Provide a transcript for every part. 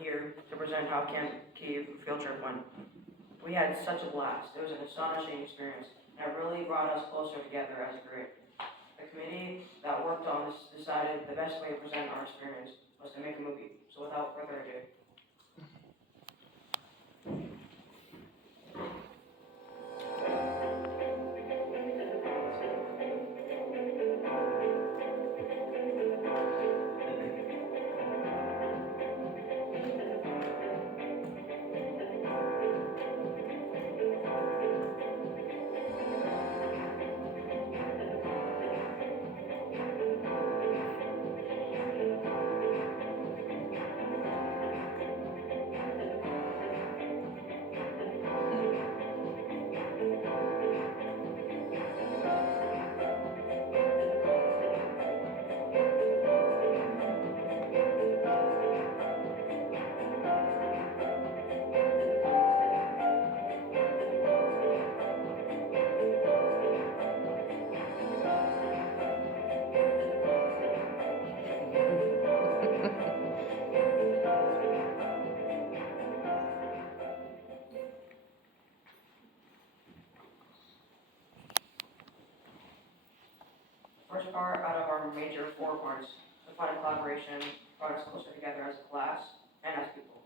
Here to present how Camp Kieve field trip went. We had such a blast. It was an astonishing experience, and it really brought us closer together as a group. The committee that worked on this decided the best way to present our experience was to make a movie. So without further ado, first part out of our major 4 parts, the fun and collaboration brought us closer together as a class and as people.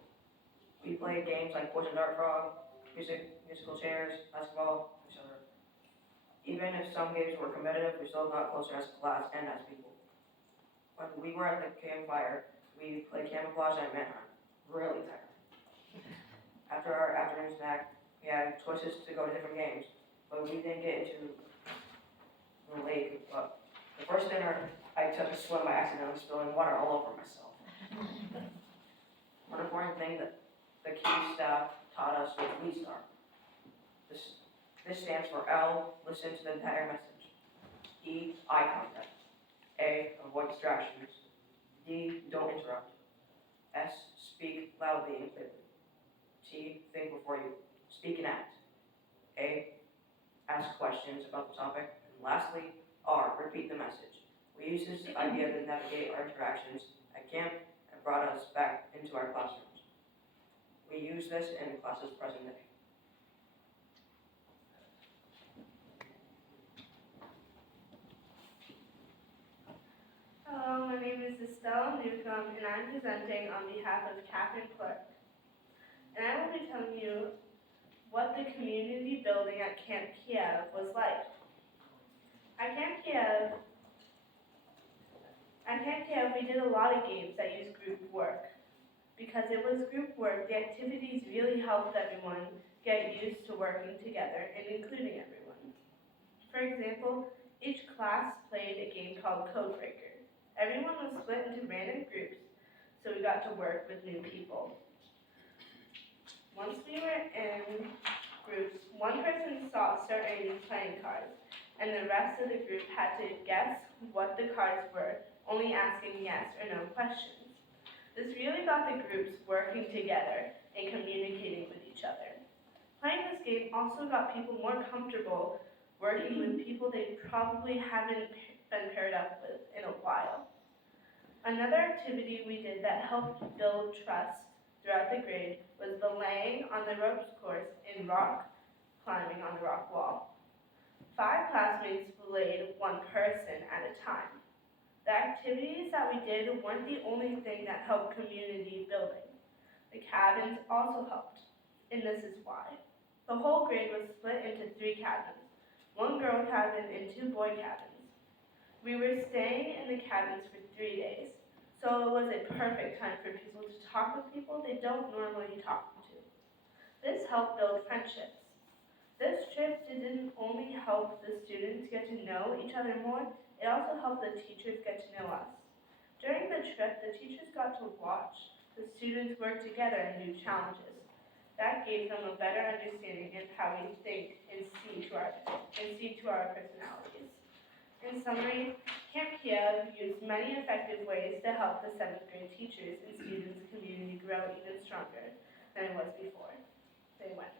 We played games like Poison Dart Frog, musical chairs, basketball, etc. Even if some games were competitive, we still got closer as a class and as people. When we were at the campfire, we played camouflage and manhunt. Really tired. After our afternoon snack, we had choices to go to different games, but we didn't get into the lake. But the first dinner, I took a swim by accidentally spilling water all over myself. One important thing that the Kieve staff taught us was Lead Star. This stands for L, listen to the entire message. E, eye contact. A, avoid distractions. D, don't interrupt. S, speak loudly and clearly. T, think before you speak and act. A, ask questions about the topic. And lastly, R, repeat the message. We use this idea to navigate our interactions at camp and brought us back into our classrooms. We use this in classes present day. Hello, my name is Estella and I'm presenting on behalf of Catherine Clark. And I will be telling you what the community building at Camp Kieve was like. At Camp Kieve, we did a lot of games that used group work. Because it was group work, the activities really helped everyone get used to working together and including everyone. For example, each class played a game called Codebreaker. Everyone was split into random groups, so we got to work with new people. Once we were in groups, one person saw certain playing cards, and the rest of the group had to guess what the cards were, only asking yes or no questions. This really got the groups working together and communicating with each other. Playing this game also got people more comfortable working with people they probably haven't been paired up with in a while. Another activity we did that helped build trust throughout the grade was the laying on the ropes course in rock climbing on the rock wall. 5 classmates laid one person at a time. The activities that we did weren't the only thing that helped community building. The cabins also helped, and this is why. The whole grade was split into 3 cabins, 1 girl cabin and 2 boy cabins. We were staying in the cabins for 3 days, so it was a perfect time for people to talk with people they don't normally talk to. This helped build friendships. This trip didn't only help the students get to know each other more, it also helped the teachers get to know us. During the trip, the teachers got to watch the students work together and do challenges. That gave them a better understanding of how we think and see to our personalities. In summary, Camp Kieve used many effective ways to help the 7th grade teachers and students' community grow even stronger than it was before they went.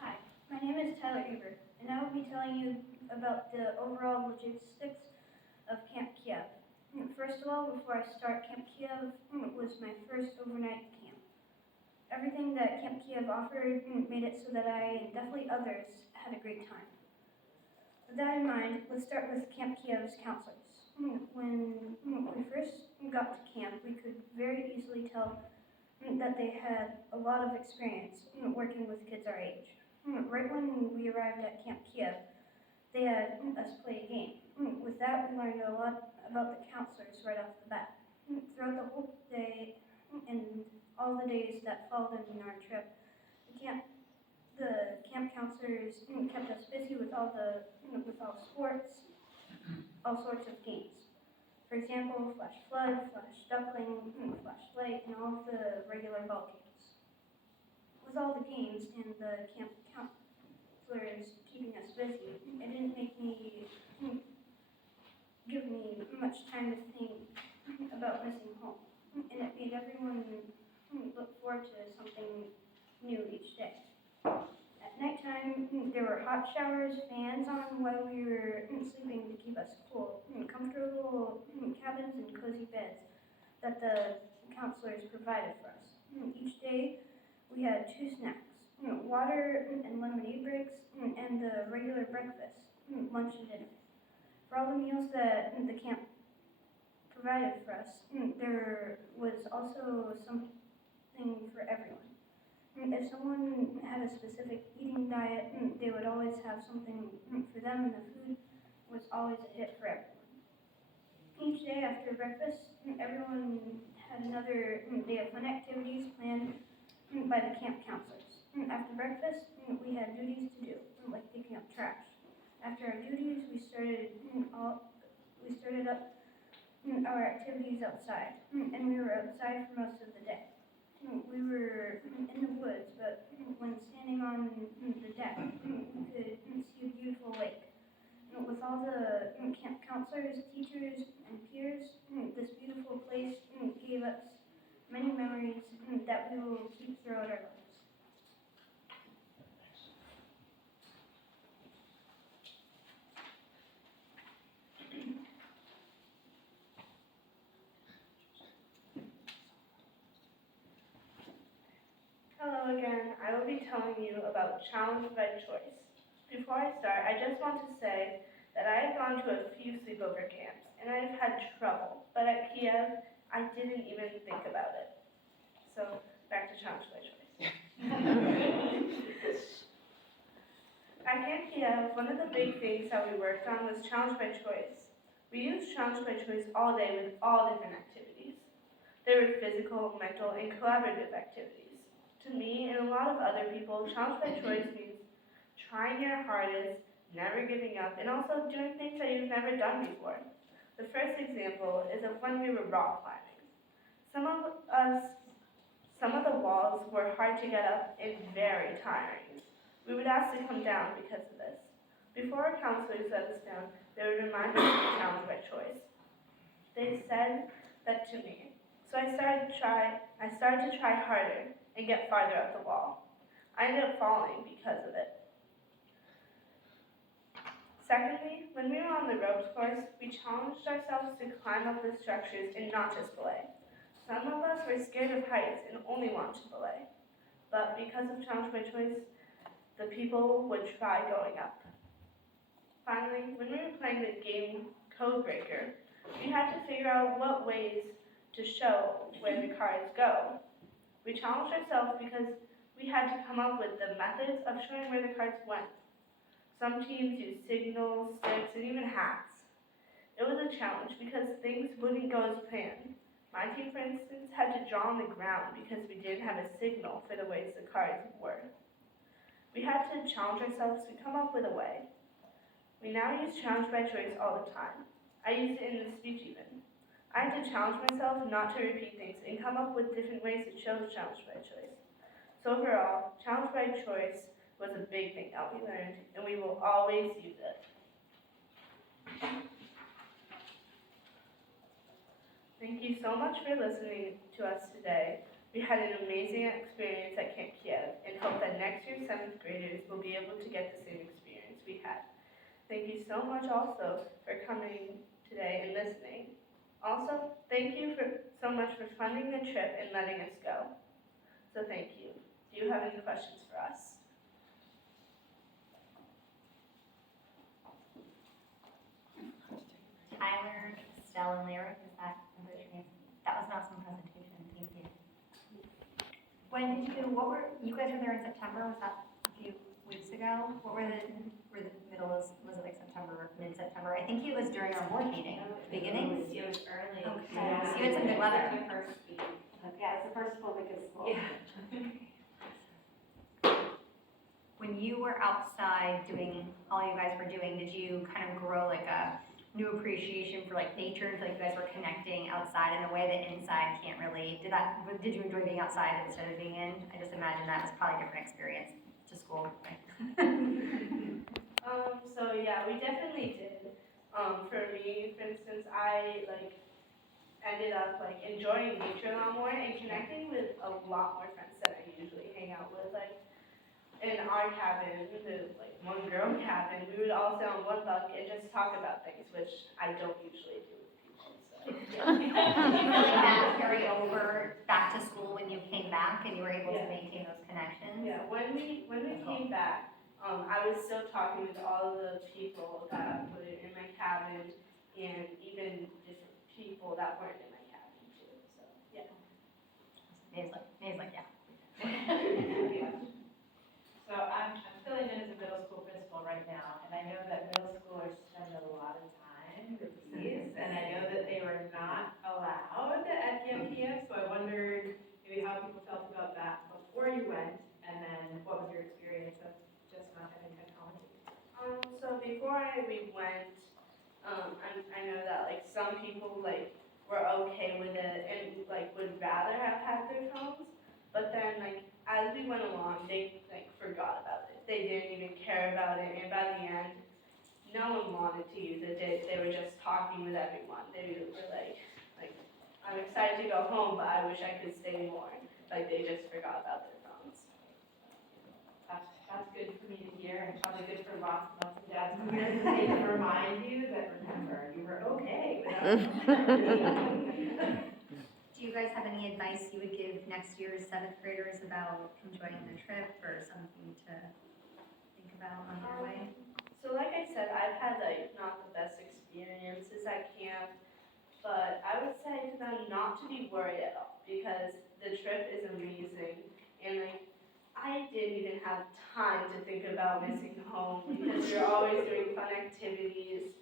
Hi, my name is Tyler, and I will be telling you about the overall logistics of Camp Kieve. First of all, before I start, Camp Kieve was my first overnight camp. Everything that Camp Kieve offered made it so that I and definitely others had a great time. With that in mind, let's start with Camp Kieve's counselors. When we first got to camp, we could very easily tell that they had a lot of experience working with kids our age. Right when we arrived at Camp Kieve, they had us play a game. With that, we learned a lot about the counselors right off the bat. Throughout the whole day and all the days that followed in our trip, the camp counselors kept us busy with all sports, all sorts of games. For example, flash flood, flash duckling, flash light, and all of the regular ball games. With all the games and the camp counselors keeping us busy, it didn't give me much time to think about missing home, and it made everyone look forward to something new each day. At nighttime, there were hot showers, fans on while we were sleeping to keep us cool, comfortable cabins and cozy beds that the counselors provided for us. Each day, we had 2 snacks, water and lemonade breaks, and the regular breakfast, lunch and dinner. For all the meals that the camp provided for us, there was also something for everyone. If someone had a specific eating diet, they would always have something for them, and the food was always a hit for everyone. Each day after breakfast, everyone had another day of fun activities planned by the camp counselors. After breakfast, we had duties to do, like picking up trash. After our duties, we started up our activities outside, and we were outside for most of the day. We were in the woods, but when standing on the deck, we could see a beautiful lake. With all the camp counselors, teachers, and peers, this beautiful place gave us many memories that we will keep throughout our lives. Hello again. I will be telling you about Challenge by Choice. Before I start, I just want to say that I have gone to a few sleepover camps, and I have had trouble, but at Kieve, I didn't even think about it. So, back to Challenge by Choice. At Camp Kieve, one of the big things that we worked on was Challenge by Choice. We used Challenge by Choice all day with all different activities. There were physical, mental, and collaborative activities. To me and a lot of other people, Challenge by Choice means trying your hardest, never giving up, and also doing things that you've never done before. The first example is of when we were rock climbing. Some of the walls were hard to get up and very tiring. We would ask to come down because of this. Before our counselors set us down, they would remind us of Challenge by Choice. They said that to me. So I started to try harder and get farther up the wall. I ended up falling because of it. Secondly, when we were on the ropes course, we challenged ourselves to climb up the structures and not just belay. Some of us were scared of heights and only wanted to belay. But because of Challenge by Choice, the people would try going up. Finally, when we were playing the game Code Breaker, we had to figure out what ways to show where the cards go. We challenged ourselves because we had to come up with the methods of showing where the cards went. Some teams used signals, sticks, and even hats. It was a challenge because things wouldn't go as planned. My team, for instance, had to draw on the ground because we didn't have a signal for the ways the cards were. We had to challenge ourselves to come up with a way. We now use Challenge by Choice all the time. I use it in the speech even. I had to challenge myself not to repeat things and come up with different ways to show Challenge by Choice. So overall, Challenge by Choice was a big thing that we learned, and we will always use it. Thank you so much for listening to us today. We had an amazing experience at Camp Kieve and hope that next year's 7th graders will be able to get the same experience we had. Thank you so much also for coming today and listening. Also, thank you so much for funding the trip and letting us go. So thank you. Do you have any questions for us? Tyler, Estella, and Larry, is that your name? That was an awesome presentation, thank you. When did you guys were there in September, was that a few weeks ago? What were the middle, was it like September, mid-September? I think it was during our board meeting, beginning? It was early. Okay. Yeah. So you had some good weather. Your first week. Yeah, it's the first full week of school. Yeah. When you were outside doing all you guys were doing, did you kind of grow like a new appreciation for like nature? Like you guys were connecting outside in a way that inside can't really. Did you enjoy being outside instead of being in? I just imagine that was probably a different experience to school. So yeah, we definitely did. For me, for instance, I ended up enjoying nature a lot more and connecting with a lot more friends that I usually hang out with. In our cabin, the one girl cabin, we would all sit on one bunk and just talk about things, which I don't usually do with people. So. Did you feel like that carry over back to school when you came back and you were able to maintain those connections? Yeah, when we came back, I was still talking with all of the people that were in my cabin and even different people that weren't in my cabin too. So yeah. Nate's like, yeah. Yeah. So I'm filling in as a middle school principal right now, and I know that middle schoolers spend a lot of time with these, and I know that they were not allowed at Camp Kieve, so I wondered maybe how people felt about that before you went, and then what was your experience of just not having technology? So before we went, I know that some people were okay with it and would rather have had their phones, but then as we went along, they forgot about it. They didn't even care about it, and by the end, no one wanted to use it. They were just talking with everyone. They were like, I'm excited to go home, but I wish I could stay more. They just forgot about their phones. That's good for me to hear, and probably good for lots and lots of dads and mothers, because they can remind you that, remember, you were okay without. Do you guys have any advice you would give next year's 7th graders about enjoying the trip or something to think about on their way? So like I said, I've had not the best experiences at camp, but I would say to them not to be worried at all because the trip is amazing and I didn't even have time to think about missing home because you're always doing fun activities